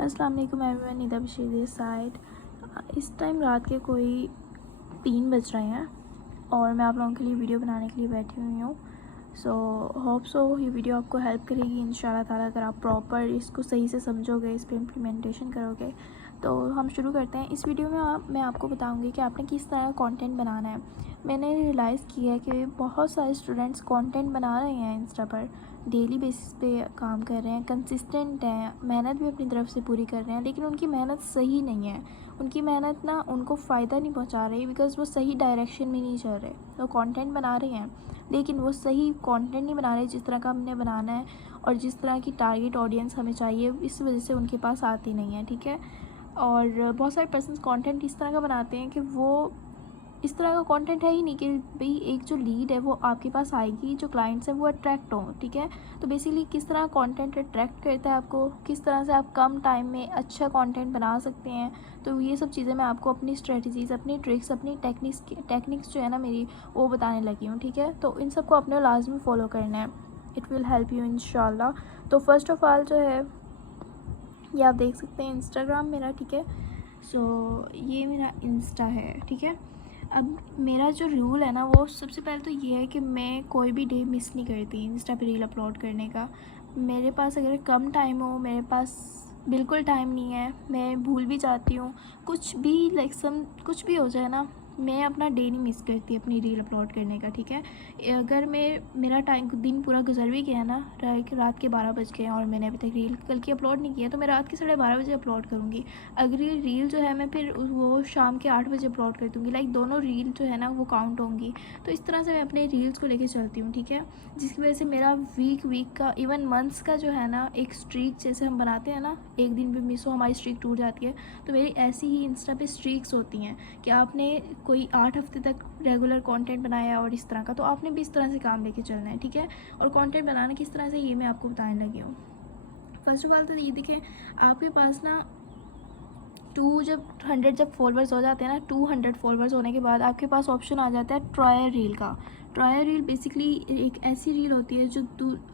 अस्सलाम वालेकुम everyone, Nida Bashir this side. इस टाइम रात के कोई 3 बज रहे हैं और मैं आप लोगों के लिए वीडियो बनाने के लिए बैठी हुई हूँ। सो होप सो ये वीडियो आपको हेल्प करेगी इंशाल्लाह ताला। अगर आप प्रॉपर इसको सही से समझोगे, इस पर इम्प्लीमेंटेशन करोगे तो हम शुरू करते हैं। इस वीडियो में मैं आपको बताऊंगी कि आपने किस तरह का कंटेंट बनाना है। मैंने रियलाइज़ किया है कि बहुत सारे स्टूडेंट्स कंटेंट बना रहे हैं इंस्टा पर, डेली बेसिस पे काम कर रहे हैं, कंसिस्टेंट हैं, मेहनत भी अपनी तरफ से पूरी कर रहे हैं, लेकिन उनकी मेहनत सही नहीं है। उनकी मेहनत ना उनको फ़ायदा नहीं पहुंचा रही बिकॉज़ वो सही डायरेक्शन में नहीं चल रहे। वो कंटेंट बना रहे हैं लेकिन वो सही कंटेंट नहीं बना रहे जिस तरह का हमने बनाना है और जिस तरह की टारगेट ऑडियंस हमें चाहिए, इस वजह से उनके पास आती नहीं है। ठीक है। और बहुत सारे पर्सन कंटेंट इस तरह का बनाते हैं कि वो इस तरह का कंटेंट है ही नहीं कि भाई एक जो लीड है वो आपके पास आएगी, जो क्लाइंट्स हैं वो अट्रैक्ट हों। ठीक है। तो बेसिकली किस तरह कंटेंट अट्रैक्ट करता है आपको, किस तरह से आप कम टाइम में अच्छा कंटेंट बना सकते हैं, तो ये सब चीज़ें मैं आपको अपनी स्ट्रेटजीज़, अपनी ट्रिक्स, अपनी टेक्निक्स जो है ना मेरी, वो बताने लगी हूँ। ठीक है। तो इन सबको अपने लाजमी फॉलो करना है। इट विल हेल्प यू इंशाल्लाह। तो फर्स्ट ऑफ़ ऑल जो है, ये आप देख सकते हैं इंस्टाग्राम मेरा। ठीक है। सो ये मेरा इंस्टा है। ठीक है। अब मेरा जो रूल है ना, वो सबसे पहले तो ये है कि मैं कोई भी डे मिस नहीं करती इंस्टा पे रील अपलोड करने का। मेरे पास अगर कम टाइम हो, मेरे पास बिल्कुल टाइम नहीं है, मैं भूल भी जाती हूँ, कुछ भी कुछ भी हो जाए ना, मैं अपना डे नहीं मिस करती अपनी रील अपलोड करने का। ठीक है। अगर मेरा टाइम दिन पूरा गुजर भी गया ना, रात के 12 बज गए और मैंने अभी तक रील कल की अपलोड नहीं किया, तो मैं रात के 12:30 बजे अपलोड करूँगी। अगर ये रील जो है मैं फिर वो शाम के 8 बजे अपलोड कर दूँगी। लाइक दोनों रील जो है ना वो काउंट होंगी। तो इस तरह से मैं अपने रील्स को लेके चलती हूँ। ठीक है। जिसकी वजह से मेरा वीक का, इवन मंथ्स का जो है ना, एक स्ट्रीक जैसे हम बनाते हैं ना, एक दिन भी मिस हो हमारी स्ट्रीक टूट जाती है। तो मेरी ऐसी ही इंस्टा पे स्ट्रीक्स होती हैं कि आपने कोई 8 हफ्ते तक रेगुलर कंटेंट बनाया और इस तरह का, तो आपने भी इस तरह से काम लेके चलना है। ठीक है। और कंटेंट बनाना किस तरह से, ये मैं आपको बताने लगी हूँ। फर्स्ट ऑफ ऑल तो ये देखें, आपके पास ना 100 जब फॉलोअर्स हो जाते हैं ना, 200 फॉलोअर्स होने के बाद आपके पास ऑप्शन आ जाता है ट्रायल रील का। ट्रायल रील बेसिकली एक ऐसी रील होती है जो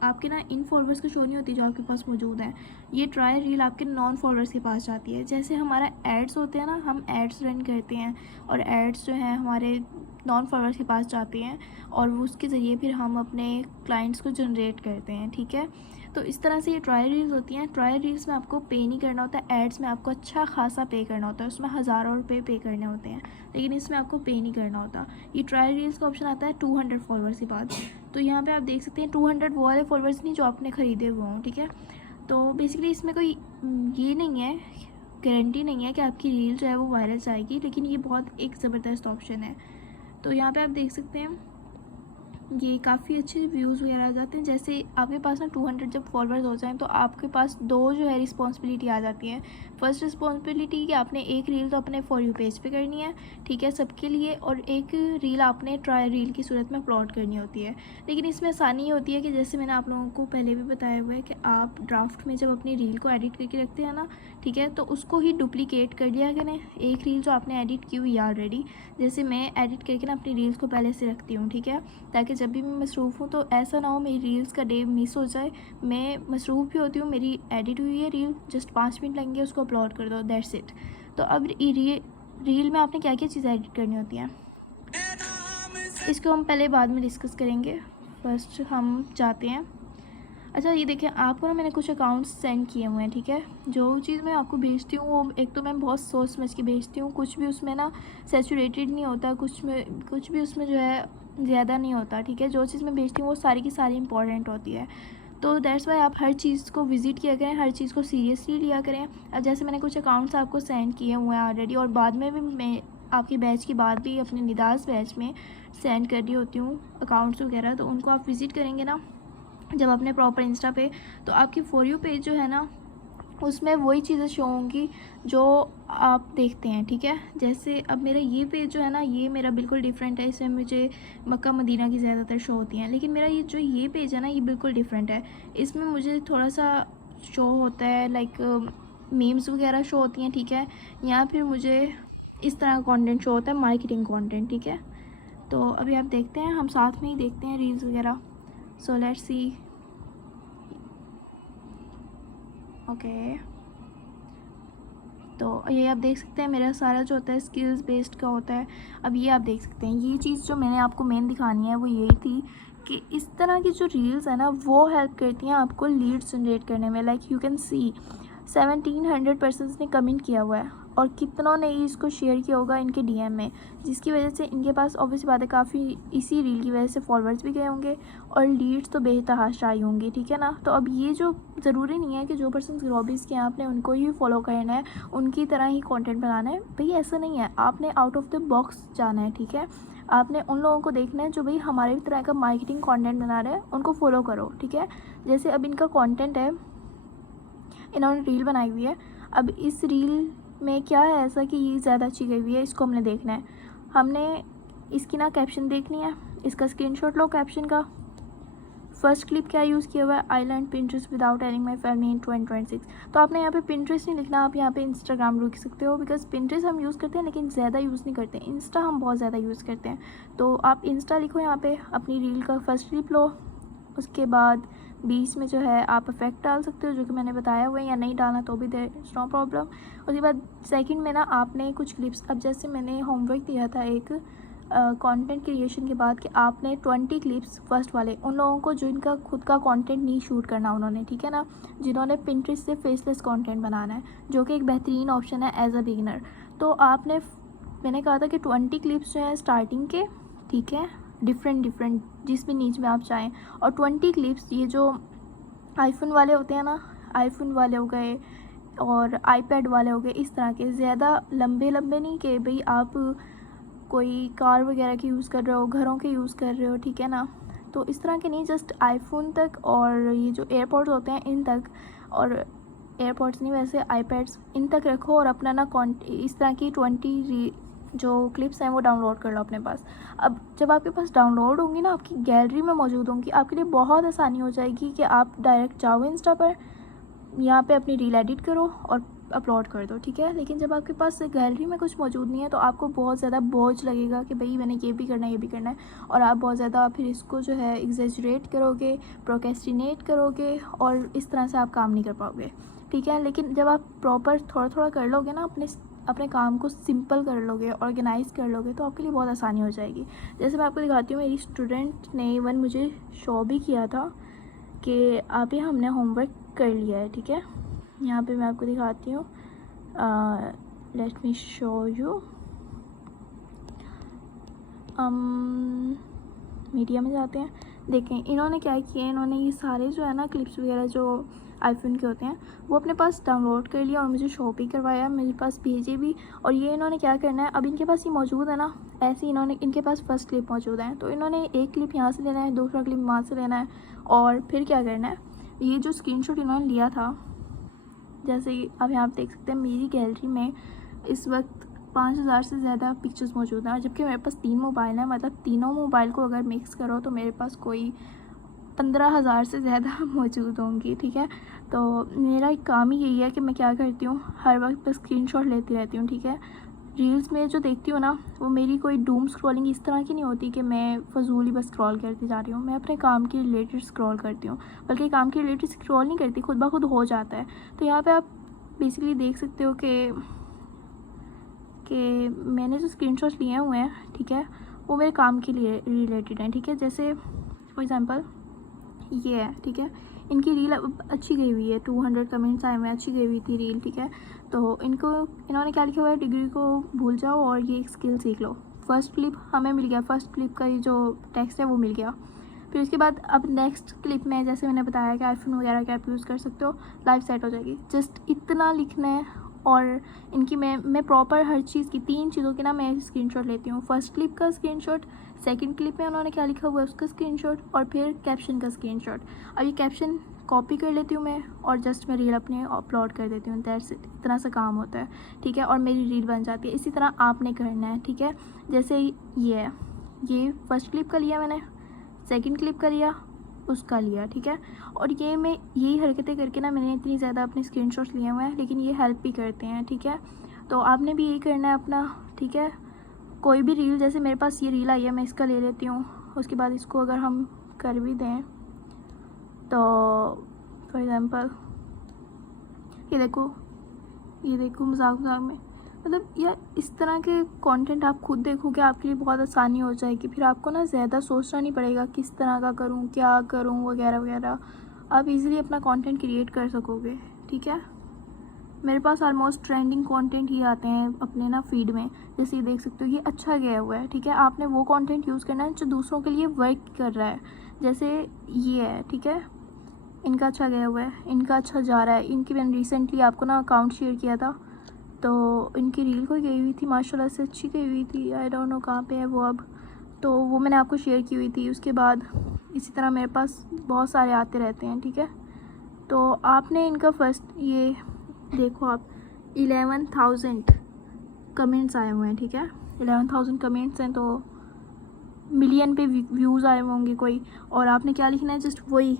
आपके ना इन फॉलोअर्स को शो नहीं होती जो आपके पास मौजूद है। ये ट्रायल रील आपके नॉन फॉलोअर्स के पास जाती है। जैसे हमारा एड्स होते हैं ना, हम एड्स रन करते हैं और एड्स जो हैं हमारे नॉन फॉलोअर्स के पास जाते हैं और उसके ज़रिए फिर हम अपने क्लाइंट्स को जनरेट करते हैं। ठीक है। तो इस तरह से ये ट्रायल रील्स होती हैं। ट्रायल रील्स में आपको पे नहीं करना होता, एड्स में आपको अच्छा खासा पे करना होता है, उसमें हज़ारों रुपये पे करने होते हैं, लेकिन इसमें आपको पे नहीं करना होता। ये ट्रायल रील्स का ऑप्शन आता है 200 फॉलोअर्स के बाद। तो यहाँ पे आप देख सकते हैं 200 वो वाले फॉलोअर्स नहीं जो आपने ख़रीदे हुए हों। ठीक है। तो बेसिकली इसमें कोई ये नहीं है, गारंटी नहीं है कि आपकी रील जो है वो वायरल जाएगी, लेकिन ये बहुत एक ज़बरदस्त ऑप्शन है। तो यहाँ पर आप देख सकते हैं ये काफ़ी अच्छे व्यूज़ वगैरह आ जाते हैं। जैसे आपके पास ना 200 जब फॉलोअर्स हो जाएं तो आपके पास दो जो है रिस्पॉन्सिबिलिटी आ जाती है। फर्स्ट रिस्पॉन्सिबिलिटी कि आपने एक रील तो अपने फॉर यू पेज पे करनी है, ठीक है, सबके लिए, और एक रील आपने ट्रायल रील की सूरत में अपलोड करनी होती है। लेकिन इसमें आसानी ये होती है कि जैसे मैंने आप लोगों को पहले भी बताया हुआ है कि आप ड्राफ्ट में जब अपनी रील को एडिट करके रखते हैं ना, ठीक है, तो उसको ही डुप्लीकेट कर लिया करें। एक रील जो आपने एडिट की हुई है ऑलरेडी, जैसे मैं एडिट करके ना अपनी रील्स को पहले से रखती हूँ। ठीक है। ताकि जब भी मैं मसरूफ़ हूँ तो ऐसा ना हो मेरी रील्स का डे मिस हो जाए। मैं मसरूफ़ भी होती हूँ, मेरी एडिट हुई है रील, जस्ट 5 मिनट लगेंगे उसको अपलोड कर दो, दैट्स इट। तो अब रील में आपने क्या क्या चीज़ें एडिट करनी होती हैं, इसको हम पहले बाद में डिस्कस करेंगे। फर्स्ट हम जाते हैं। अच्छा ये देखें, आपको ना मैंने कुछ अकाउंट्स सेंड किए हुए हैं। ठीक है। जो चीज़ मैं आपको भेजती हूँ वो एक तो मैं बहुत सोच समझ के भेजती हूँ, कुछ भी उसमें ना सैचुरेटेड नहीं होता, कुछ भी उसमें जो है ज़्यादा नहीं होता। ठीक है। जो चीज़ मैं भेजती हूँ वो सारी की सारी इंपॉर्टेंट होती है। तो दैट्स वाई आप हर चीज़ को विज़िट किया करें, हर चीज़ को सीरियसली लिया करें। अब जैसे मैंने कुछ अकाउंट्स आपको सेंड किए हुए हैं ऑलरेडी, और बाद में भी मैं आपके बैच की बात भी अपने निदास बैच में सेंड कर रही होती हूँ अकाउंट्स वगैरह, तो उनको आप विज़िट करेंगे ना जब अपने प्रॉपर इंस्टा पे, तो आपकी फॉर यू पेज जो है ना उसमें वही चीज़ें शो होंगी जो आप देखते हैं। ठीक है। जैसे अब मेरा ये पेज जो है ना, ये मेरा बिल्कुल डिफरेंट है, इसमें मुझे मक्का मदीना की ज़्यादातर शो होती हैं, लेकिन मेरा ये पेज है ना, ये बिल्कुल डिफरेंट है। इसमें मुझे थोड़ा सा शो होता है लाइक मीम्स वगैरह शो होती हैं। ठीक है। या फिर मुझे इस तरह का कंटेंट शो होता है, मार्केटिंग कंटेंट। ठीक है। तो अभी आप देखते हैं, हम साथ में ही देखते हैं रील्स वगैरह। So let's see. ओके, तो ये आप देख सकते हैं मेरा सारा जो होता है स्किल्स बेस्ड का होता है। अब ये आप देख सकते हैं, ये चीज़ जो मैंने आपको मेन दिखानी है वो यही थी कि इस तरह की जो रील्स है ना वो हेल्प करती हैं आपको लीड्स जनरेट करने में। Like you can see 1700 persons ने कमेंट किया हुआ है और कितनों ने इसको शेयर किया होगा इनके डीएम में, जिसकी वजह से इनके पास ऑब्वियस बात है काफ़ी इसी रील की वजह से फॉलोअर्स भी गए होंगे और लीड्स तो बेतहाशा आई होंगी, ठीक है ना। तो अब ये जो ज़रूरी नहीं है कि जो पर्सन ग्रॉबीज़ के हैं आपने उनको ही फॉलो करना है, उनकी तरह ही कंटेंट बनाना है, भाई ऐसा नहीं है। आपने आउट ऑफ द बॉक्स जाना है, ठीक है। आपने उन लोगों को देखना है जो भाई हमारे तरह का मार्केटिंग कंटेंट बना रहे हैं, उनको फॉलो करो, ठीक है। जैसे अब इनका कंटेंट है, इन्होंने रील बनाई हुई है। अब इस रील में क्या है ऐसा कि ये ज़्यादा अच्छी गई हुई है, इसको हमने देखना है। हमने इसकी ना कैप्शन देखनी है, इसका स्क्रीनशॉट लो कैप्शन का। फर्स्ट क्लिप क्या यूज़ किया हुआ है, I learn Pinterest without adding my family in 2026। तो आपने यहाँ पे पिंटरेस्ट नहीं लिखना, आप यहाँ पे इंस्टाग्राम लिख सकते हो, बिकॉज पिंटरेस्ट हम यूज़ करते हैं लेकिन ज़्यादा यूज़ नहीं करते। इंस्टा हम बहुत ज़्यादा यूज़ करते हैं, तो आप इंस्टा लिखो यहाँ पे, अपनी रील का फर्स्ट क्लिप लो। उसके बाद बीच में जो है आप इफेक्ट डाल सकते हो जो कि मैंने बताया हुआ है, या नहीं डालना तो भी देयर इज़ नो प्रॉब्लम। उसके बाद सेकंड में ना आपने कुछ क्लिप्स, अब जैसे मैंने होमवर्क दिया था एक कंटेंट क्रिएशन के बाद कि आपने 20 क्लिप्स फर्स्ट वाले उन लोगों को जो इनका खुद का कंटेंट नहीं शूट करना उन्होंने, ठीक है ना, जिन्होंने पिंटरेस्ट से फेसलेस कंटेंट बनाना है, जो कि एक बेहतरीन ऑप्शन है एज अ बिगिनर। तो आपने, मैंने कहा था कि 20 क्लिप्स जो है स्टार्टिंग के, ठीक है, डिफरेंट जिस भी नीच में आप चाहें, और 20 क्लिप्स ये जो आईफोन वाले होते हैं ना, आईफोन वाले हो गए और आईपैड वाले हो गए, इस तरह के ज़्यादा लंबे नहीं कि भाई आप कोई कार वगैरह की यूज़ कर रहे हो, घरों के यूज़ कर रहे हो, ठीक है ना। तो इस तरह के नहीं, जस्ट आईफोन तक और ये जो एयरपॉड्स होते हैं इन तक, और एयरपॉड्स नहीं वैसे आईपैड्स, इन तक रखो और अपना ना इस तरह की 20 जो क्लिप्स हैं वो डाउनलोड कर लो अपने पास। अब जब आपके पास डाउनलोड होंगी ना, आपकी गैलरी में मौजूद होंगी, आपके लिए बहुत आसानी हो जाएगी कि आप डायरेक्ट जाओ इंस्टा पर, यहाँ पे अपनी रील एडिट करो और अपलोड कर दो, ठीक है। लेकिन जब आपके पास गैलरी में कुछ मौजूद नहीं है तो आपको बहुत ज़्यादा बोझ लगेगा कि भाई मैंने ये भी करना है, ये भी करना है, और आप बहुत ज़्यादा फिर इसको जो है एग्जेजरेट करोगे, प्रोक्रेस्टिनेट करोगे, और इस तरह से आप काम नहीं कर पाओगे, ठीक है। लेकिन जब आप प्रॉपर थोड़ा कर लोगे ना, अपने काम को सिंपल कर लोगे, ऑर्गेनाइज़ कर लोगे, तो आपके लिए बहुत आसानी हो जाएगी। जैसे मैं आपको दिखाती हूँ, मेरी स्टूडेंट ने इवन मुझे शो भी किया था कि आप ये हमने होमवर्क कर लिया है, ठीक है। यहाँ पे मैं आपको दिखाती हूँ, let me show you. Media में जाते हैं, देखें इन्होंने क्या किया, इन्होंने ये सारे जो है ना क्लिप्स वगैरह जो आईफोन के होते हैं वो अपने पास डाउनलोड कर लिया और मुझे शो भी करवाया, मेरे पास भेजे भी। और ये इन्होंने क्या करना है, अब इनके पास ये मौजूद है ना, ऐसे इन्होंने, इनके पास फर्स्ट क्लिप मौजूद है, तो इन्होंने एक क्लिप यहाँ से लेना है, दूसरा क्लिप वहाँ से लेना है, और फिर क्या करना है, ये जो स्क्रीनशॉट इन्होंने लिया था, जैसे कि अब यहाँ आप देख सकते हैं मेरी गैलरी में इस वक्त 5000 से ज़्यादा पिक्चर्स मौजूद हैं, जबकि मेरे पास 3 मोबाइल हैं, मतलब तीनों मोबाइल को अगर मिक्स करो तो मेरे पास कोई 15,000 से ज़्यादा मौजूद होंगी, ठीक है। तो मेरा एक काम ही यही है कि मैं क्या करती हूँ, हर वक्त बस स्क्रीनशॉट लेती रहती हूँ, ठीक है। रील्स में जो देखती हूँ ना, वो मेरी कोई डूम स्क्रॉलिंग इस तरह की नहीं होती कि मैं फजूल ही बस स्क्रॉल करती जा रही हूँ, मैं अपने काम के रिलेटेड स्क्रॉल करती हूँ, बल्कि काम के रिलेटेड स्क्रॉल नहीं करती, खुद ब खुद हो जाता है। तो यहाँ पे आप बेसिकली देख सकते हो कि मैंने जो स्क्रीनशॉट लिए हुए हैं, ठीक है, वो मेरे काम के लिए रिलेटेड हैं, ठीक है। जैसे फॉर एग्ज़ाम्पल ये है, ठीक है, इनकी रील अच्छी गई हुई है, 200 कमेंट्स आए हुए हैं, अच्छी गई हुई थी रील, ठीक है। तो इन्होंने क्या लिखा हुआ है, डिग्री को भूल जाओ और ये एक स्किल सीख लो। फर्स्ट क्लिप हमें मिल गया, फर्स्ट क्लिप का ये जो टेक्स्ट है वो मिल गया। फिर उसके बाद अब नेक्स्ट क्लिप में जैसे मैंने बताया कि आईफोन वगैरह का आप यूज़ कर सकते हो, लाइफ सेट हो जाएगी, जस्ट इतना लिखना है। और इनकी मैं प्रॉपर हर चीज़ की 3 चीज़ों की ना मैं स्क्रीनशॉट लेती हूँ, फर्स्ट क्लिप का स्क्रीनशॉट, सेकंड क्लिप में उन्होंने क्या लिखा हुआ है उसका स्क्रीनशॉट, और फिर कैप्शन का स्क्रीनशॉट। अब ये कैप्शन कॉपी कर लेती हूँ मैं और जस्ट मैं रील अपने अपलोड कर देती हूँ, दैट्स इट, इतना सा काम होता है, ठीक है, और मेरी रील बन जाती है। इसी तरह आपने करना है, ठीक है। जैसे ये है, ये फर्स्ट क्लिप का लिया मैंने, सेकंड क्लिप का लिया, उसका लिया, ठीक है। और ये मैं यही हरकतें करके ना मैंने इतनी ज़्यादा अपने स्क्रीनशॉट्स लिए हुए हैं, लेकिन ये हेल्प भी करते हैं, ठीक है। तो आपने भी यही करना है अपना, ठीक है। कोई भी रील, जैसे मेरे पास ये रील आई है, मैं इसका ले लेती हूँ, उसके बाद इसको अगर हम कर भी दें तो फॉर एग्ज़ाम्पल ये देखो, ये देखो मजाक मजाक में, मतलब यार इस तरह के कंटेंट आप खुद देखोगे आपके लिए बहुत आसानी हो जाएगी, फिर आपको ना ज़्यादा सोचना नहीं पड़ेगा किस तरह का करूँ, क्या करूँ वगैरह वगैरह। आप इजीली अपना कंटेंट क्रिएट कर सकोगे, ठीक है। मेरे पास ऑलमोस्ट ट्रेंडिंग कंटेंट ही आते हैं अपने ना फीड में, जैसे ये देख सकते हो ये अच्छा गया हुआ है, ठीक है। आपने वो कंटेंट यूज़ करना है जो दूसरों के लिए वर्क कर रहा है, जैसे ये है, ठीक है। इनका अच्छा गया हुआ है, इनका अच्छा जा रहा है। इनकी मैंने रिसेंटली आपको ना अकाउंट शेयर किया था, तो इनकी रील कोई गई हुई थी माशाल्लाह से अच्छी गई हुई थी, आई डोंट नो कहाँ पे है वो अब, तो वो मैंने आपको शेयर की हुई थी। उसके बाद इसी तरह मेरे पास बहुत सारे आते रहते हैं, ठीक है। तो आपने इनका फर्स्ट ये देखो आप 11,000 कमेंट्स आए हुए हैं, ठीक है। 11,000 कमेंट्स हैं तो मिलियन पे व्यूज़ आए होंगे कोई, और आपने क्या लिखना है, जस्ट वही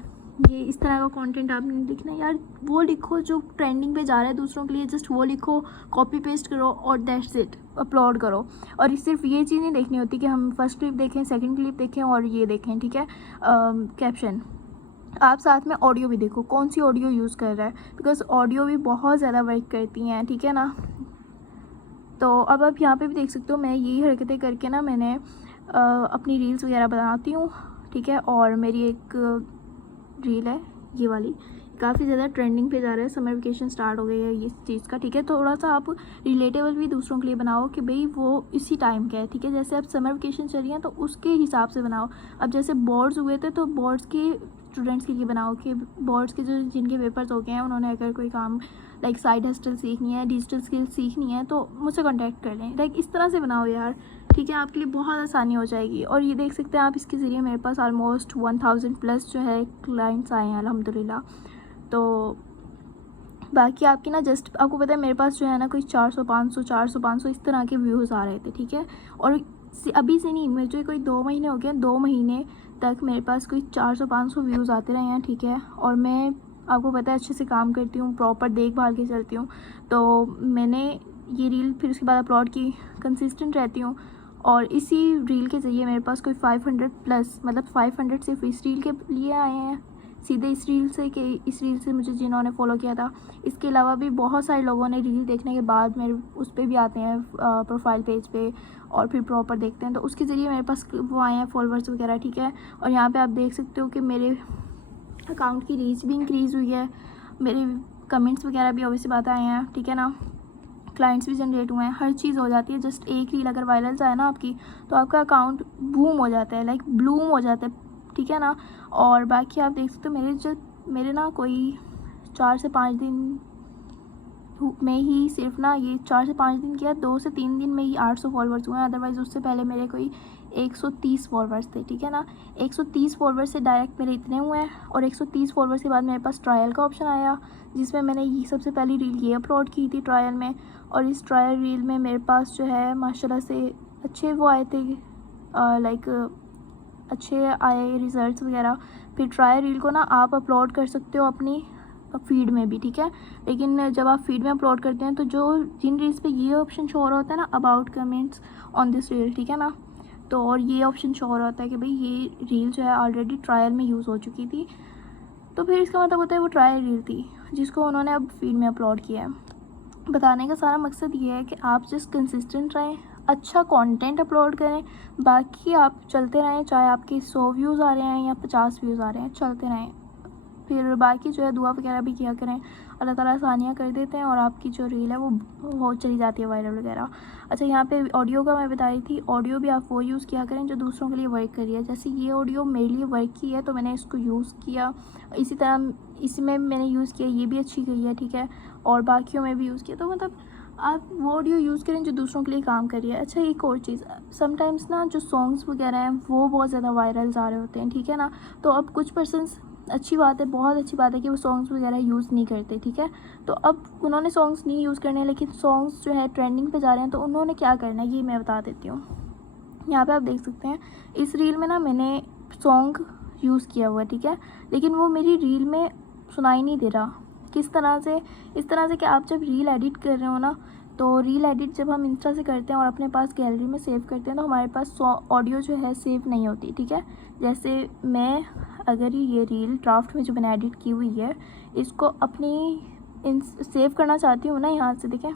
ये इस तरह का कंटेंट आपने लिखना है यार, वो लिखो जो ट्रेंडिंग पे जा रहा है दूसरों के लिए, जस्ट वो लिखो, कॉपी पेस्ट करो और दैट्स इट, अपलोड करो। और सिर्फ ये चीज़ नहीं देखनी होती कि हम फर्स्ट क्लिप देखें, सेकंड क्लिप देखें और ये देखें, ठीक है, कैप्शन। आप साथ में ऑडियो भी देखो, कौन सी ऑडियो यूज़ कर रहा है, बिकॉज ऑडियो भी बहुत ज़्यादा वर्क करती हैं, ठीक है ना। तो अब आप यहाँ पे भी देख सकते हो, मैं यही हरकतें करके ना मैंने अपनी रील्स वगैरह बनाती हूँ, ठीक है। और मेरी एक रील है ये वाली, काफ़ी ज़्यादा ट्रेंडिंग पे जा रहा है, समर वेकेशन स्टार्ट हो गई है इस चीज़ का, ठीक है। थोड़ा सा आप रिलेटेबल भी दूसरों के लिए बनाओ कि भाई वो इसी टाइम का है, ठीक है। जैसे अब समर वेकेशन चल रही है तो उसके हिसाब से बनाओ। अब जैसे बोर्ड्स हुए थे तो बोर्ड्स के स्टूडेंट्स के लिए बनाओ कि बोर्ड्स के जो जिनके पेपर्स हो गए हैं उन्होंने अगर कोई काम लाइक साइड हस्टल सीखनी है, डिजिटल स्किल्स सीखनी है तो मुझसे कॉन्टैक्ट कर लें, लाइक इस तरह से बनाओ यार, ठीक है। आपके लिए बहुत आसानी हो जाएगी। और ये देख सकते हैं आप, इसके ज़रिए मेरे पास ऑलमोस्ट 1000 प्लस जो है क्लाइंट्स आए हैं अल्हम्दुलिल्लाह। तो बाकी आपकी ना जस्ट आपको पता है मेरे पास जो है ना कोई 400 इस तरह के व्यूज़ आ रहे थे, ठीक है। और अभी से नहीं, मुझे कोई 2 महीने हो गए, 2 महीने तक मेरे पास कोई 400-500 व्यूज़ आते रहे हैं, ठीक है। और मैं आपको पता है अच्छे से काम करती हूँ, प्रॉपर देखभाल के चलती हूँ, तो मैंने ये रील फिर उसके बाद अपलोड की, कंसिस्टेंट रहती हूँ। और इसी रील के ज़रिए मेरे पास कोई 500 प्लस, मतलब 500 सिर्फ इस रील के लिए आए हैं, सीधे इस रील से, कि इस रील से मुझे जिन्होंने फॉलो किया था। इसके अलावा भी बहुत सारे लोगों ने रील देखने के बाद मेरे उस पर भी आते हैं प्रोफाइल पेज पे और फिर प्रॉपर देखते हैं, तो उसके ज़रिए मेरे पास वो आए हैं फॉलोअर्स वगैरह, ठीक है। और यहाँ पे आप देख सकते हो कि मेरे अकाउंट की रीच भी इंक्रीज़ हुई है, मेरे कमेंट्स वगैरह भी ऑब्वियसली बात आए हैं, ठीक है ना। क्लाइंट्स भी जनरेट हुए हैं, हर चीज़ हो जाती है। जस्ट एक रील अगर वायरल जाए ना आपकी, तो आपका अकाउंट बूम हो जाता है, लाइक ब्लूम हो जाता है, ठीक है ना। और बाकी आप देख सकते हो मेरे ना कोई 4 से 5 दिन में ही सिर्फ ना ये 4 से 5 दिन किया, 2 से 3 दिन में ही 800 फॉलोअर्स हुए हैं। अदरवाइज़ उससे पहले मेरे कोई 130 फॉलोअर्स थे, ठीक है ना। 130 फॉलोअर्स से डायरेक्ट मेरे इतने हुए हैं, और 130 फॉलोअर्स के बाद मेरे पास ट्रायल का ऑप्शन आया, जिसमें मैंने ये सबसे पहली रील ये अपलोड की थी ट्रायल में। और इस ट्रायल रील में मेरे पास जो है माशाल्लाह से अच्छे वो आए थे, लाइक अच्छे आए रिज़ल्ट्स वगैरह। फिर ट्रायल रील को ना आप अपलोड कर सकते हो अपनी फीड में भी, ठीक है। लेकिन जब आप फीड में अपलोड करते हैं तो जो जिन रील्स पे ये ऑप्शन शो हो रहा होता है ना, about comments on this reel, ठीक है ना, तो और ये ऑप्शन शो हो रहा होता है कि भाई ये रील जो है ऑलरेडी ट्रायल में यूज़ हो चुकी थी, तो फिर इसका मतलब होता है वो ट्रायल रील थी जिसको उन्होंने अब फीड में अपलोड किया है। बताने का सारा मकसद ये है कि आप जस्ट कंसिस्टेंट रहें, अच्छा कंटेंट अपलोड करें, बाकी आप चलते रहें, चाहे आपके 100 व्यूज़ आ रहे हैं या 50 व्यूज़ आ रहे हैं, चलते रहें। फिर बाकी जो है दुआ वगैरह भी किया करें, अल्लाह ताला आसानियाँ कर देते हैं और आपकी जो रील है वो हो चली जाती है वायरल वगैरह। अच्छा, यहाँ पे ऑडियो का मैं बता रही थी, ऑडियो भी आप वो यूज़ किया करें जो दूसरों के लिए वर्क करी है। जैसे ये ऑडियो मेरे लिए वर्क की है तो मैंने इसको यूज़ किया, इसी तरह इसमें मैंने यूज़ किया, ये भी अच्छी गई है, ठीक है। और बाकियों में भी यूज़ किया, तो मतलब आप वो ऑडियो यूज़ करें जो दूसरों के लिए काम कर रही है। अच्छा, एक और चीज़, समटाइम्स ना जो सॉन्ग्स वगैरह हैं वो बहुत ज़्यादा वायरल जा रहे होते हैं, ठीक है ना। तो अब कुछ पर्सन्स, अच्छी बात है, बहुत अच्छी बात है कि वो सॉन्ग्स वगैरह यूज़ नहीं करते, ठीक है। तो अब उन्होंने सॉन्ग्स नहीं यूज़ करने, लेकिन सॉन्ग्स जो है ट्रेंडिंग पे जा रहे हैं, तो उन्होंने क्या करना है ये मैं बता देती हूँ। यहाँ पे आप देख सकते हैं इस रील में ना मैंने सॉन्ग यूज़ किया हुआ है, ठीक है, लेकिन वो मेरी रील में सुनाई नहीं दे रहा। किस तरह से? इस तरह से कि आप जब रील एडिट कर रहे हो ना, तो रील एडिट जब हम इंस्टा से करते हैं और अपने पास गैलरी में सेव करते हैं तो हमारे पास ऑडियो जो है सेव नहीं होती, ठीक है। जैसे मैं अगर ये रील ड्राफ्ट में जो मैंने एडिट की हुई है, इसको अपनी सेव करना चाहती हूँ ना, यहाँ से देखें,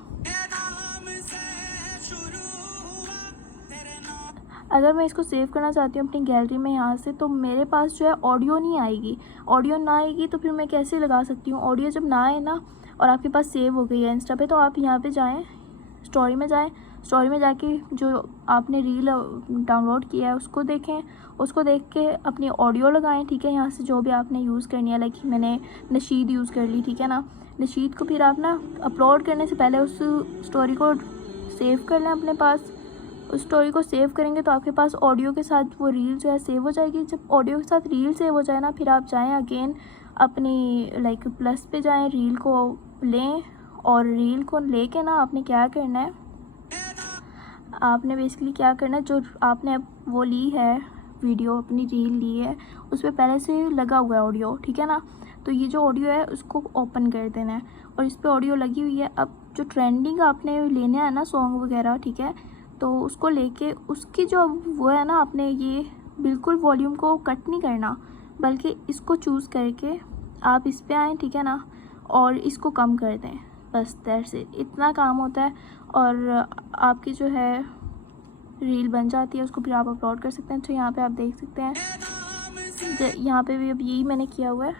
अगर मैं इसको सेव करना चाहती हूँ अपनी गैलरी में यहाँ से, तो मेरे पास जो है ऑडियो नहीं आएगी। ऑडियो ना आएगी तो फिर मैं कैसे लगा सकती हूँ? ऑडियो जब ना आए ना और आपके पास सेव हो गई है इंस्टा पे, तो आप यहाँ पे जाएँ, स्टोरी में जाएँ, स्टोरी में जाके जो आपने रील डाउनलोड किया है उसको देखें, उसको देख के अपनी ऑडियो लगाएं, ठीक है। यहाँ से जो भी आपने यूज़ करनी है, लाइक मैंने नशीद यूज़ कर ली, ठीक है ना। नशीद को फिर आप ना अपलोड करने से पहले उस स्टोरी को सेव कर लें अपने पास। उस स्टोरी को सेव करेंगे तो आपके पास ऑडियो के साथ वो रील जो है सेव हो जाएगी। जब ऑडियो के साथ रील सेव हो जाए ना, फिर आप जाएँ अगेन अपनी लाइक प्लस पे जाएँ, रील को लें, और रील को लेके ना आपने क्या करना है, आपने बेसिकली क्या करना है, जो आपने वो ली है वीडियो, अपनी रील ली है, उस पर पहले से लगा हुआ है ऑडियो, ठीक है ना। तो ये जो ऑडियो है उसको ओपन कर देना है, और इस पर ऑडियो लगी हुई है। अब जो ट्रेंडिंग आपने लेना है ना सॉन्ग वगैरह, ठीक है, तो उसको लेके उसकी जो वो है ना, आपने ये बिल्कुल वॉल्यूम को कट नहीं करना, बल्कि इसको चूज़ करके आप इस पे आएँ, ठीक है ना, और इसको कम कर दें, बस दैट्स इट। इतना काम होता है और आपकी जो है रील बन जाती है। उसको फिर आप अपलोड कर सकते हैं। तो यहाँ पे आप देख सकते हैं, यहाँ पे भी अब यही मैंने किया हुआ है,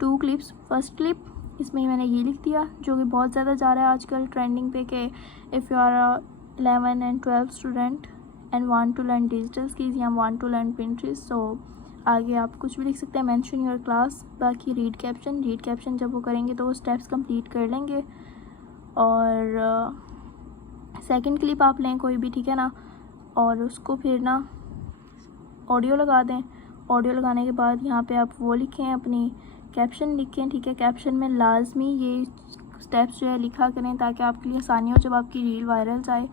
2 क्लिप्स। फर्स्ट क्लिप इसमें ही मैंने ये लिख दिया, जो कि बहुत ज़्यादा जा रहा है आजकल ट्रेंडिंग पे, कि if you are 11 and 12 student and want to learn digital skills या want to learn Pinterest, so आगे आप कुछ भी लिख सकते हैं, मेंशन योर क्लास। बाकी रीड कैप्शन जब वो करेंगे तो वो स्टेप्स कंप्लीट कर लेंगे। और सेकंड क्लिप आप लें कोई भी, ठीक है ना, और उसको फिर ना ऑडियो लगा दें। ऑडियो लगाने के बाद यहाँ पे आप वो लिखें, अपनी कैप्शन लिखें, ठीक है। कैप्शन में लाजमी ये स्टेप्स जो है लिखा करें, ताकि आपके लिए आसानी हो जब आपकी रील वायरल जाए।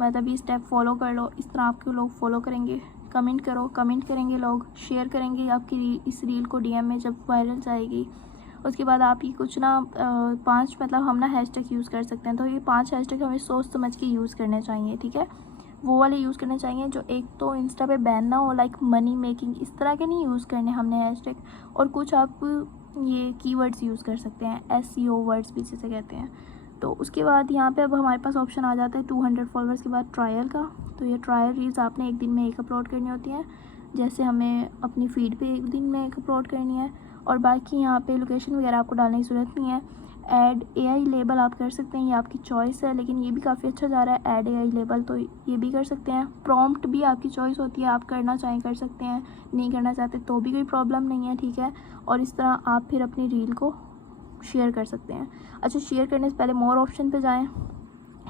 मतलब ये स्टेप फॉलो कर लो, इस तरह आपके लोग फॉलो करेंगे। कमेंट करो, कमेंट करेंगे लोग, शेयर करेंगे आपकी इस रील को डीएम में जब वायरल जाएगी। उसके बाद आप ये कुछ ना 5 मतलब हम ना हैशटैग यूज़ कर सकते हैं। तो ये 5 हैशटैग हमें सोच समझ के यूज़ करने चाहिए, ठीक है। वो वाले यूज़ करने चाहिए जो एक तो इंस्टा पे बैन ना हो, लाइक मनी मेकिंग, इस तरह के नहीं यूज़ करने हमने हैशटैग। और कुछ आप ये कीवर्ड्स यूज़ कर सकते हैं, एसईओ वर्ड्स भी जिसे कहते हैं। तो उसके बाद यहाँ पे अब हमारे पास ऑप्शन आ जाता है 200 फॉलोअर्स के बाद ट्रायल का। तो ये ट्रायल रील्स आपने एक दिन में एक अपलोड करनी होती हैं, जैसे हमें अपनी फीड पे एक दिन में एक अपलोड करनी है। और बाकी यहाँ पे लोकेशन वगैरह आपको डालने की ज़रूरत नहीं है। ऐड एआई लेबल आप कर सकते हैं, ये आपकी चॉइस है, लेकिन ये भी काफ़ी अच्छा जा रहा है ऐड एआई लेबल, तो ये भी कर सकते हैं। प्रॉम्प्ट भी आपकी चॉइस होती है, आप करना चाहें कर सकते हैं, नहीं करना चाहते तो भी कोई प्रॉब्लम नहीं है, ठीक है। और इस तरह आप फिर अपनी रील को शेयर कर सकते हैं। अच्छा, शेयर करने से पहले मोर ऑप्शन पे जाएं,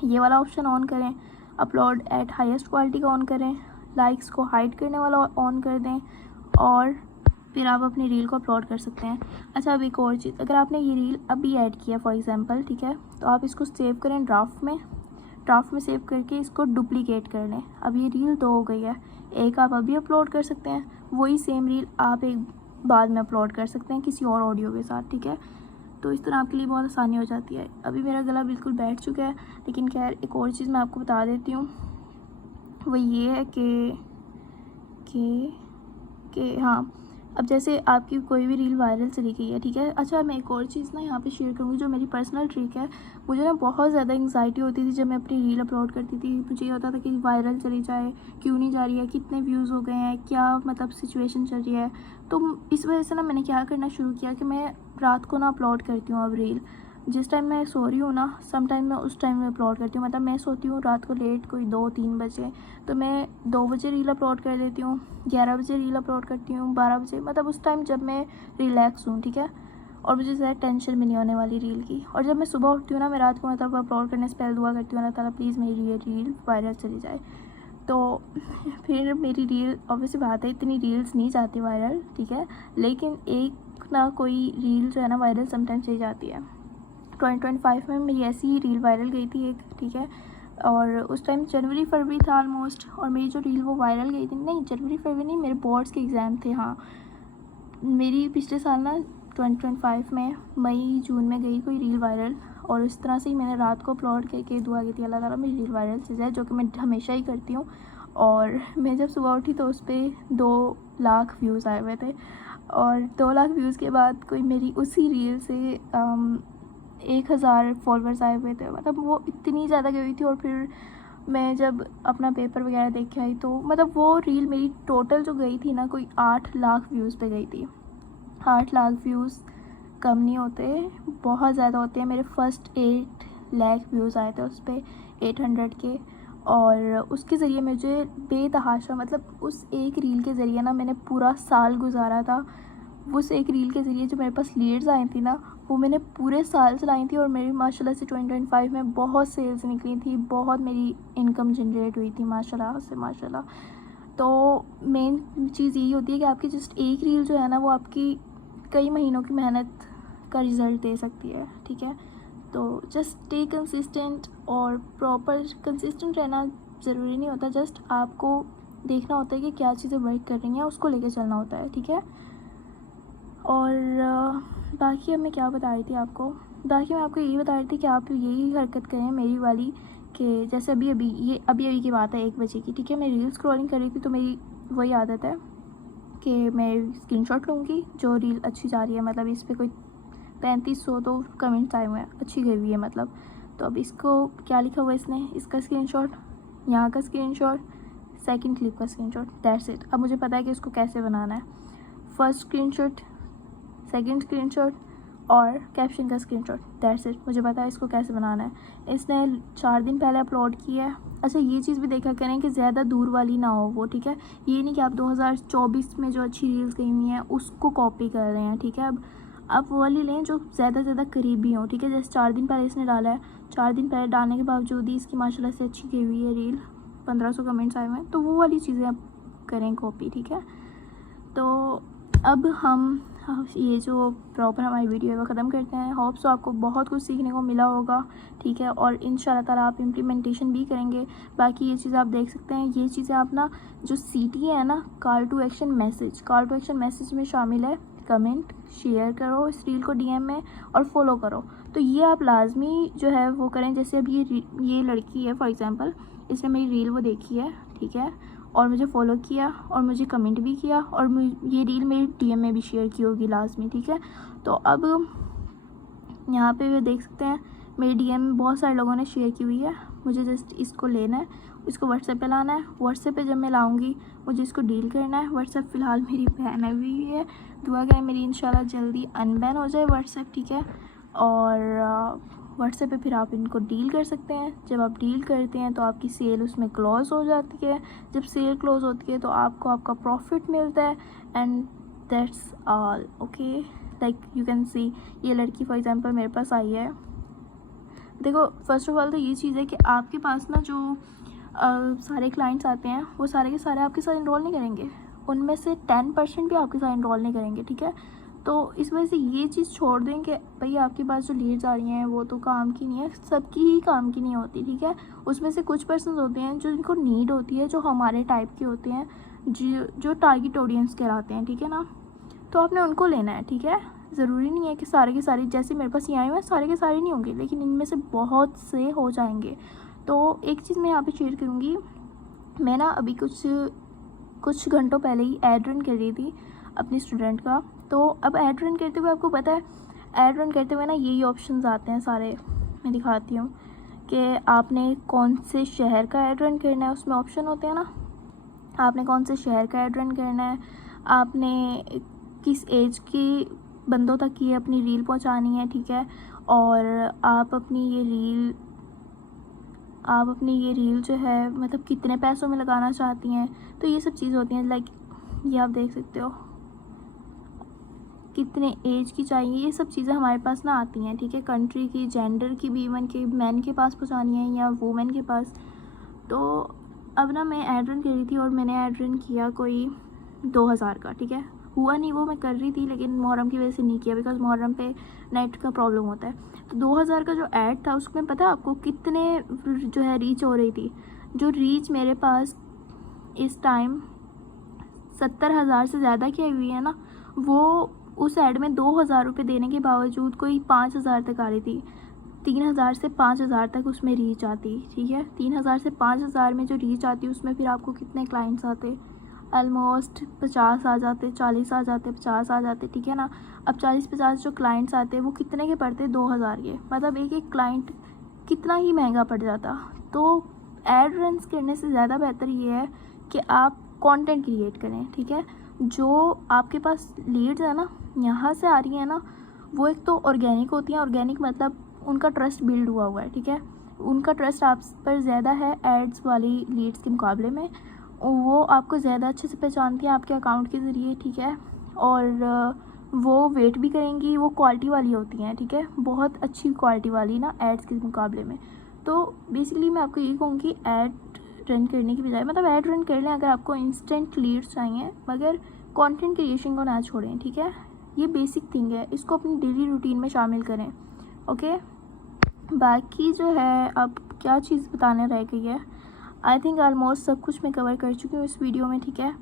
ये वाला ऑप्शन ऑन करें, अपलोड एट हाईएस्ट क्वालिटी का ऑन करें, लाइक्स को हाइड करने वाला ऑन कर दें, और फिर आप अपनी रील को अपलोड कर सकते हैं। अच्छा, अब एक और चीज़, अगर आपने ये रील अभी ऐड किया फॉर एग्जांपल, ठीक है, तो आप इसको सेव करें ड्राफ्ट में सेव करके इसको डुप्लीकेट कर लें। अब ये रील 2 हो गई है, एक आप अभी अपलोड कर सकते हैं, वही सेम रील आप एक बाद में अपलोड कर सकते हैं किसी और ऑडियो के साथ, ठीक है। तो इस तरह आपके लिए बहुत आसानी हो जाती है। अभी मेरा गला बिल्कुल बैठ चुका है, लेकिन खैर एक और चीज़ मैं आपको बता देती हूँ, वो ये है कि हाँ, अब जैसे आपकी कोई भी रील वायरल चली गई है, ठीक है। अच्छा, मैं एक और चीज़ ना यहाँ पे शेयर करूँगी जो मेरी पर्सनल ट्रिक है। मुझे ना बहुत ज़्यादा एंग्जाइटी होती थी जब मैं अपनी रील अपलोड करती थी। मुझे ये होता था कि वायरल चली जाए, क्यों नहीं जा रही है, कितने व्यूज़ हो गए हैं, क्या मतलब सिचुएशन चल रही है। तो इस वजह से ना मैंने क्या करना शुरू किया कि मैं रात को ना अपलोड करती हूँ अब रील। जिस टाइम मैं सो रही हूँ ना, सम टाइम मैं उस टाइम में अपलोड करती हूँ। मतलब मैं सोती हूँ रात को लेट, कोई 2-3 बजे, तो मैं 2 बजे रील अपलोड कर देती हूँ, 11 बजे रील अपलोड करती हूँ, 12 बजे, मतलब उस टाइम जब मैं रिलैक्स हूँ, ठीक है, और मुझे ज़्यादा टेंशन भी नहीं होने वाली रील की। और जब मैं सुबह उठती हूँ ना, मैं रात को मतलब अपलोड करने से पहले दुआ करती हूँ, अल्लाह ताला प्लीज़ मेरी ये रील वायरल चली जाए। तो फिर मेरी रील, ऑब्वियसली बात है इतनी रील्स नहीं जाती वायरल, ठीक है, लेकिन एक ना कोई रील जो है ना वायरल समटाइम्स चली जाती है। 2025 में मेरी ऐसी ही रील वायरल गई थी एक, ठीक है, और उस टाइम जनवरी फरवरी था ऑलमोस्ट, और मेरी जो रील वो वायरल गई थी, नहीं जनवरी फरवरी नहीं, मेरे बोर्ड्स के एग्ज़ाम थे, हाँ। मेरी पिछले साल ना 2025 में मई जून में गई कोई रील वायरल, और इस तरह से ही मैंने रात को अपलोड करके दुआ की थी अल्लाह ताला मेरी रील वायरल से जाए, जो कि मैं हमेशा ही करती हूँ। और मैं जब सुबह उठी तो उस पर 2 लाख व्यूज़ आए हुए थे। और 2 लाख व्यूज़ के बाद कोई मेरी उसी रील से 1000 फॉलोअर्स आए हुए थे। मतलब वो इतनी ज़्यादा गई हुई थी। और फिर मैं जब अपना पेपर वगैरह देख के आई तो मतलब वो रील मेरी टोटल जो गई थी ना, कोई 8 लाख व्यूज़ पे गई थी। 8 लाख व्यूज़ कम नहीं होते, बहुत ज़्यादा होते हैं। मेरे फर्स्ट 8 लाख व्यूज़ आए थे उस पर, 800 के। और उसके ज़रिए मुझे बेतहाशा, मतलब उस एक रील के ज़रिए ना मैंने पूरा साल गुजारा था। उस एक रील के ज़रिए जो मेरे पास लीड्स आई थी ना, वो मैंने पूरे साल चलाई थी। और मेरी माशाल्लाह से 2025 में बहुत सेल्स निकली थी, बहुत मेरी इनकम जनरेट हुई थी माशाल्लाह से माशाल्लाह। तो मेन चीज़ यही होती है कि आपकी जस्ट एक रील जो है ना, वो आपकी कई महीनों की मेहनत का रिज़ल्ट दे सकती है, ठीक है। तो जस्ट स्टे कंसिस्टेंट, और प्रॉपर कंसिस्टेंट रहना ज़रूरी नहीं होता, जस्ट आपको देखना होता है कि क्या चीज़ें वर्क कर रही हैं, उसको लेके चलना होता है, ठीक है। और बाकी अब मैं क्या बता रही थी आपको, बाकी मैं आपको यही बता रही थी कि आप यही हरकत करें मेरी वाली, कि जैसे अभी की बात है 1 बजे की, ठीक है। मैं रील स्क्रॉलिंग कर रही थी तो मेरी वही आदत है कि मैं स्क्रीनशॉट लूँगी जो रील अच्छी जा रही है, मतलब इस पर कोई 3500 तो कमेंट्स आए हुए हैं, अच्छी गई हुई है मतलब। तो अब इसको क्या लिखा हुआ है इसने, इसका स्क्रीनशॉट, यहाँ का स्क्रीनशॉट, सेकंड क्लिप का स्क्रीनशॉट, दैट्स इट। अब मुझे पता है कि इसको कैसे बनाना है। फर्स्ट स्क्रीनशॉट, सेकंड स्क्रीनशॉट और कैप्शन का स्क्रीनशॉट, दैट्स इट। मुझे पता है इसको कैसे बनाना है। इसने 4 दिन पहले अपलोड किया है। अच्छा, ये चीज़ भी देखा करें कि ज़्यादा दूर वाली ना हो वो, ठीक है। ये नहीं कि आप 2024 में जो अच्छी रील्स गई हुई हैं उसको कॉपी कर रहे हैं, ठीक है। अब आप वो वाली लें जो ज़्यादा से ज़्यादा करीबी हो, ठीक है। जैसे 4 दिन पहले इसने डाला है, 4 दिन पहले डालने के बावजूद ही इसकी माशाल्लाह से अच्छी गई हुई है रील, 1500 कमेंट्स आए हुए हैं, तो वो वाली चीज़ें आप करें कॉपी, ठीक है। तो अब हम ये जो प्रॉपर हमारी वीडियो है वो ख़त्म करते हैं। होप सो आपको बहुत कुछ सीखने को मिला होगा, ठीक है। और इंशाल्लाह ताला आप इम्प्लीमेंटेशन भी करेंगे। बाकी ये चीज़ें आप देख सकते हैं, ये चीज़ें आप ना जो CT है ना, कॉल टू एक्शन मैसेज में शामिल है। कमेंट शेयर करो इस रील को DM में, और फॉलो करो। तो ये आप लाजमी जो है वो करें। जैसे अब ये लड़की है फॉर एग्ज़ाम्पल, इसने मेरी रील वो देखी है, ठीक है, और मुझे फॉलो किया और मुझे कमेंट भी किया, और ये रील मेरी DM में भी शेयर की होगी लाजमी, ठीक है। तो अब यहाँ पे देख सकते हैं मेरी DM में बहुत सारे लोगों ने शेयर की हुई है। मुझे जस्ट इसको लेना है, इसको WhatsApp पे लाना है। WhatsApp पे जब मैं लाऊंगी मुझे इसको डील करना है। WhatsApp फ़िलहाल मेरी बैन हुई है, दुआ करें मेरी इंशाल्लाह जल्दी अनबैन हो जाए WhatsApp, ठीक है। और WhatsApp पे फिर आप इनको डील कर सकते हैं। जब आप डील करते हैं तो आपकी सेल उसमें क्लोज़ हो जाती है। जब सेल क्लोज़ होती है तो आपको आपका प्रॉफिट मिलता है, and that's all, okay. Like you can see, ये लड़की फॉर एग्ज़ाम्पल मेरे पास आई है। देखो, फर्स्ट ऑफ ऑल तो ये चीज़ है कि आपके पास ना जो सारे क्लाइंट्स आते हैं वो सारे के सारे आपके साथ इनरोल नहीं करेंगे, उनमें से 10% भी आपके साथ इनरोल नहीं करेंगे, ठीक है। तो इस वजह से ये चीज़ छोड़ दें कि भाई आपके पास जो लीड्स आ रही हैं वो तो काम की नहीं है, सबकी ही काम की नहीं होती, ठीक है। उसमें से कुछ पर्सन होते हैं जो इनको नीड होती है, जो हमारे टाइप के होते हैं, जो टारगेट ऑडियंस कहलाते हैं, ठीक है ना। तो आपने उनको लेना है, ठीक है। ज़रूरी नहीं है कि सारे के सारे जैसे मेरे पास ये आए हुए हैं सारे के सारे नहीं होंगे, लेकिन इनमें से बहुत से हो जाएंगे। तो एक चीज़ मैं यहाँ पे शेयर करूँगी, मैं ना अभी कुछ घंटों पहले ही एड रन कर रही थी अपनी स्टूडेंट का। तो अब एड रन करते हुए आपको पता है, एड रन करते हुए ना यही ऑप्शंस आते हैं सारे, मैं दिखाती हूँ कि आपने कौन से शहर का एड रन करना है। उसमें ऑप्शन होते हैं ना, आपने कौन से शहर का एड रन करना है, आपने किस एज की बंदों तक ये अपनी रील पहुंचानी है, ठीक है। और आप अपनी ये रील जो है मतलब कितने पैसों में लगाना चाहती हैं। तो ये सब चीज़ होती हैं, लाइक ये आप देख सकते हो कितने एज की चाहिए, ये सब चीज़ें हमारे पास ना आती हैं, ठीक है। कंट्री की, जेंडर की भी, इवन के मैन के पास पहुंचानी है या वुमेन के पास। तो अब ना मैं एड रन कर रही थी और मैंने एड रन किया कोई 2000 का, ठीक है। हुआ नहीं, वो मैं कर रही थी लेकिन मुहर्रम की वजह से नहीं किया, बिकॉज मुहर्रम पे नेट का प्रॉब्लम होता है। तो 2000 का जो ऐड था उसमें पता है आपको कितने जो है रीच हो रही थी। जो रीच मेरे पास इस टाइम 70,000 से ज़्यादा की आई हुई है ना, वो उस ऐड में 2000 रुपये देने के बावजूद कोई 5000 तक आ रही थी। 3000 से 5000 तक उसमें रीच आती, ठीक है। 3000 से 5000 में जो रीच आती उसमें फिर आपको कितने क्लाइंट्स आते, ऑलमोस्ट 50 आ जाते, 40 आ जाते, 50 आ जाते, ठीक है ना। अब 40-50 जो क्लाइंट्स आते हैं वो कितने के पड़ते, 2000 के, मतलब एक एक क्लाइंट कितना ही महंगा पड़ जाता। तो एड रन्स करने से ज़्यादा बेहतर ये है कि आप कंटेंट क्रिएट करें, ठीक है। जो आपके पास लीड्स है ना, यहाँ से आ रही है ना, वो एक तो ऑर्गेनिक होती हैं। ऑर्गेनिक मतलब उनका ट्रस्ट बिल्ड हुआ हुआ है, ठीक है। उनका ट्रस्ट आप पर ज़्यादा है एड्स वाली लीड्स के मुकाबले में। वो आपको ज़्यादा अच्छे से पहचानती हैं आपके अकाउंट के ज़रिए, ठीक है। और वो वेट भी करेंगी, वो क्वालिटी वाली होती हैं, ठीक है, बहुत अच्छी क्वालिटी वाली ना एड्स के मुकाबले में। तो बेसिकली मैं आपको यही कहूँगी, ऐड रन करने की बजाय, मतलब ऐड रन कर लें अगर आपको इंस्टेंट लीड्स चाहिए, मगर कंटेंट क्रिएशन को ना छोड़ें, ठीक है। ये बेसिक थिंग है, इसको अपनी डेली रूटीन में शामिल करें, ओके। बाकी जो है अब क्या चीज़ बताने रह गई है, आई थिंक ऑलमोस्ट सब कुछ मैं कवर कर चुकी हूँ इस वीडियो में, ठीक है।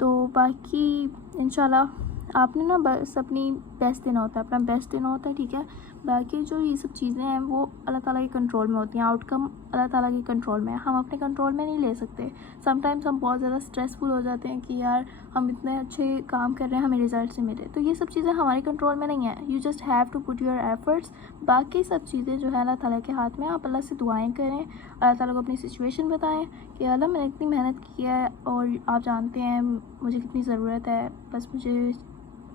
तो बाकी इंशाल्लाह आपने ना बस अपनी बेस्ट देना होता है, अपना बेस्ट देना होता है, ठीक है। बाकी जो ये सब चीज़ें हैं वो अल्लाह ताला के कंट्रोल में होती हैं, आउटकम अल्लाह ताला के कंट्रोल में है, हम अपने कंट्रोल में नहीं ले सकते। समटाइम्स हम बहुत ज़्यादा स्ट्रेसफुल हो जाते हैं कि यार हम इतने अच्छे काम कर रहे हैं, हमें रिजल्ट से मिले, तो ये सब चीज़ें हमारे कंट्रोल में नहीं है। You just have to put your efforts. बाकी सब चीज़ें जो है अल्लाह ताला के हाथ में। आप अल्लाह से दुआएं करें, अल्लाह ताला को अपनी सिचुएशन बताएं कि अल्लाह मैंने इतनी मेहनत की है और आप जानते हैं मुझे कितनी ज़रूरत है, बस मुझे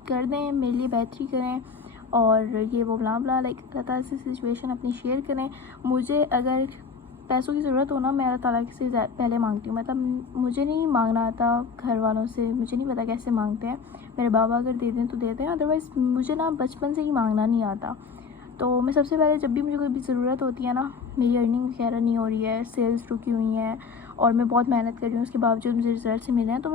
कर दें, मेरे लिए बेहतरी करें, और ये वो ब्ला ब्ला, लाइक अल्लाह ताला से सिचुएशन अपनी शेयर करें। मुझे अगर पैसों की ज़रूरत हो ना, मैं अल्लाह ताला से पहले मांगती हूँ, मतलब मुझे नहीं मांगना आता घर वालों से, मुझे नहीं पता कैसे मांगते हैं। मेरे बाबा अगर दे दें तो देते हैं, अदरवाइज़ मुझे ना बचपन से ही मांगना नहीं आता। तो मैं सबसे पहले जब भी मुझे कोई भी ज़रूरत होती है ना, मेरी अर्निंग वगैरह नहीं हो रही है, सेल्स रुकी हुई हैं और मैं बहुत मेहनत कर रही हूँ, उसके बावजूद मुझे रिज़ल्ट से मिले हैं, तो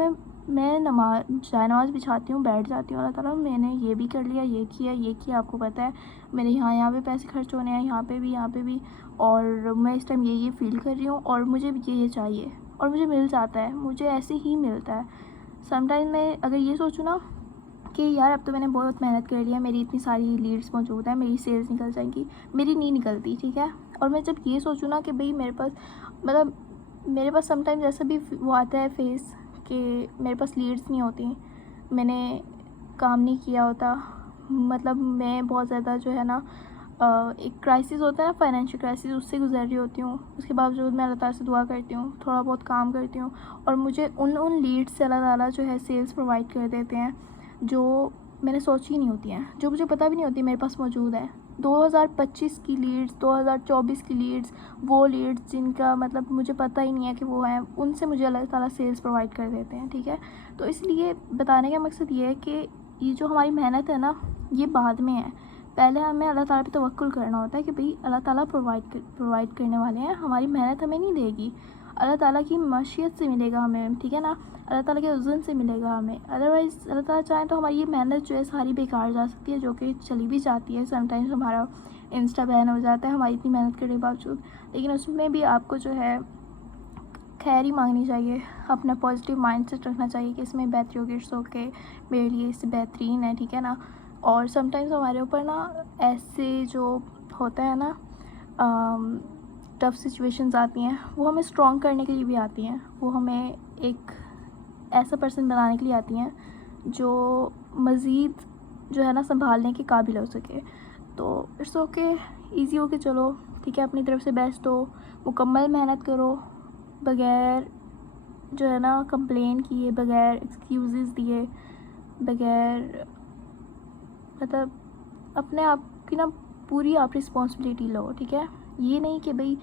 मैं नमाज़ बिछाती हूँ, बैठ जाती हूँ, अल्लाह ताला मैंने ये भी कर लिया, ये किया, आपको पता है मेरे यहाँ पे पैसे खर्च होने हैं, यहाँ पे भी, और मैं इस टाइम ये फ़ील कर रही हूँ और मुझे ये चाहिए, और मुझे मिल जाता है, मुझे ऐसे ही मिलता है। समटाइम मैं अगर ये सोचूँ ना कि यार अब तो मैंने बहुत मेहनत कर लिया, मेरी इतनी सारी लीड्स मौजूद है, मेरी सेल्स निकल जाएंगी, मेरी नहीं निकलती, ठीक है। और मैं जब ये सोचूँ ना कि भाई मेरे पास समटाइम्स ऐसा भी वो आता है फेस कि मेरे पास लीड्स नहीं होती, मैंने काम नहीं किया होता, मतलब मैं बहुत ज़्यादा जो है ना एक क्राइसिस होता है ना, फाइनेंशियल क्राइसिस, उससे गुजर रही होती हूँ। उसके बावजूद मैं अल्लाह ताला से दुआ करती हूँ, थोड़ा बहुत काम करती हूँ, और मुझे उन लीड्स से अल्लाह ताला जो है सेल्स प्रोवाइड कर देते हैं जो मैंने सोची नहीं होती हैं, जो मुझे पता भी नहीं होती मेरे पास मौजूद है। 2025 की लीड्स, 2024 की लीड्स, वो लीड्स जिनका मतलब मुझे पता ही नहीं है कि वो हैं, उनसे मुझे अल्लाह ताला सेल्स प्रोवाइड कर देते हैं, ठीक है। तो इसलिए बताने का मकसद ये है कि ये जो हमारी मेहनत है ना, ये बाद में है, पहले हमें अल्लाह ताला पे तवक्कुल करना होता है कि भाई अल्लाह ताला प्रोवाइड करने वाले हैं, हमारी मेहनत हमें नहीं देगी, अल्लाह ताला की मशीयत से मिलेगा हमें, ठीक है ना, अल्लाह ताला के उज़्न से मिलेगा हमें। अदरवाइज़ अल्लाह ताला चाहे तो हमारी ये मेहनत जो है सारी बेकार जा सकती है, जो कि चली भी जाती है। समटाइम्स हमारा इंस्टा बैन हो जाता है हमारी इतनी मेहनत करने के बावजूद, लेकिन उसमें भी आपको जो है खैर ही मांगनी चाहिए, अपना पॉजिटिव माइंडसेट रखना चाहिए कि इसमें बेहतरी होगी, इट्स ओके, मेरे लिए इससे बेहतरीन है, ठीक है ना। और समटाइम्स हमारे ऊपर ना ऐसे जो होता है ना टफ़ सिचुएशंस आती हैं, वो हमें स्ट्रॉन्ग करने के लिए भी आती हैं, वो हमें एक ऐसा पर्सन बनाने के लिए आती हैं जो मज़ीद जो है ना संभालने के काबिल हो सके। तो इट्स ओके, ईजी हो के चलो, ठीक है, अपनी तरफ से बेस्ट हो, मुकम्मल मेहनत करो, बग़ैर जो है ना कंप्लेन किए, बग़ैर एक्सक्यूज़ेस दिए, बग़ैर मतलब अपने आप की ना पूरी आप रिस्पॉन्सिबिलिटी लो, ठीक है। ये नहीं कि भाई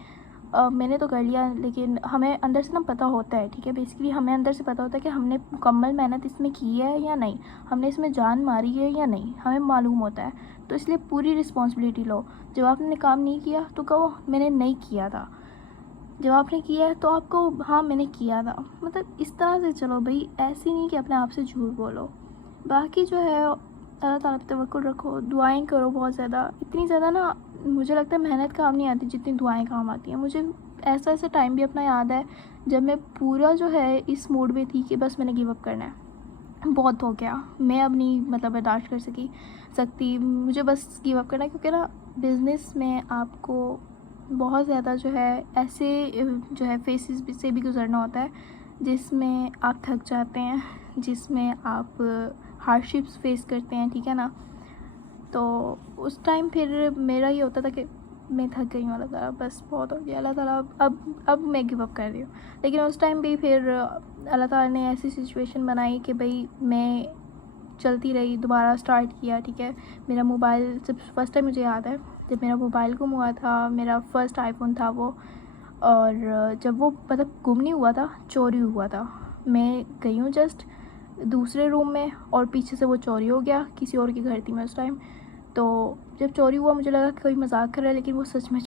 मैंने तो कर लिया, लेकिन हमें अंदर से ना पता होता है, ठीक है, बेसिकली हमें अंदर से पता होता है कि हमने मुकम्मल मेहनत इसमें की है या नहीं, हमने इसमें जान मारी है या नहीं, हमें मालूम होता है। तो इसलिए पूरी रिस्पॉन्सिबिलिटी लो। जब आपने काम नहीं किया तो कहो मैंने नहीं किया था, जब आपने किया है तो आपको हाँ मैंने किया था, मतलब इस तरह से चलो भाई, ऐसे नहीं कि अपने आप से झूठ बोलो। बाकी जो है अल्लाह ताला पे तवक्कुल रखो, दुआएं करो बहुत ज़्यादा, इतनी ज़्यादा ना मुझे लगता है मेहनत काम नहीं आती जितनी दुआएं काम आती हैं। मुझे ऐसा टाइम भी अपना याद है जब मैं पूरा जो है इस मूड में थी कि बस मैंने गिव अप करना है, बहुत हो गया, मैं अब नहीं मतलब बर्दाश्त कर सकती, मुझे बस गिव अप करना है। क्योंकि ना बिज़नेस में आपको बहुत ज़्यादा जो है ऐसे जो है फेसेस से भी गुजरना होता है जिसमें आप थक जाते हैं, जिसमें आप हार्डशिप्स फेस करते हैं, ठीक है ना। तो उस टाइम फिर मेरा ये होता था कि मैं थक गई हूँ, अल्लाह ताला बस बहुत हो गया, अल्लाह ताला अब मैं गिव अप कर रही हूँ। लेकिन उस टाइम भी फिर अल्लाह ताला ने ऐसी सिचुएशन बनाई कि भाई मैं चलती रही, दोबारा स्टार्ट किया, ठीक है। मेरा मोबाइल जब फर्स्ट टाइम मुझे याद है जब मेरा मोबाइल गुम हुआ था, मेरा फ़र्स्ट आईफ़ोन था वो, और जब वो मतलब गुम नहीं हुआ था, चोरी हुआ था। मैं गई हूँ जस्ट दूसरे रूम में और पीछे से वो चोरी हो गया, किसी और के घर थी मैं उस टाइम। तो जब चोरी हुआ मुझे लगा कि कोई मजाक कर रहा है, लेकिन वो सच में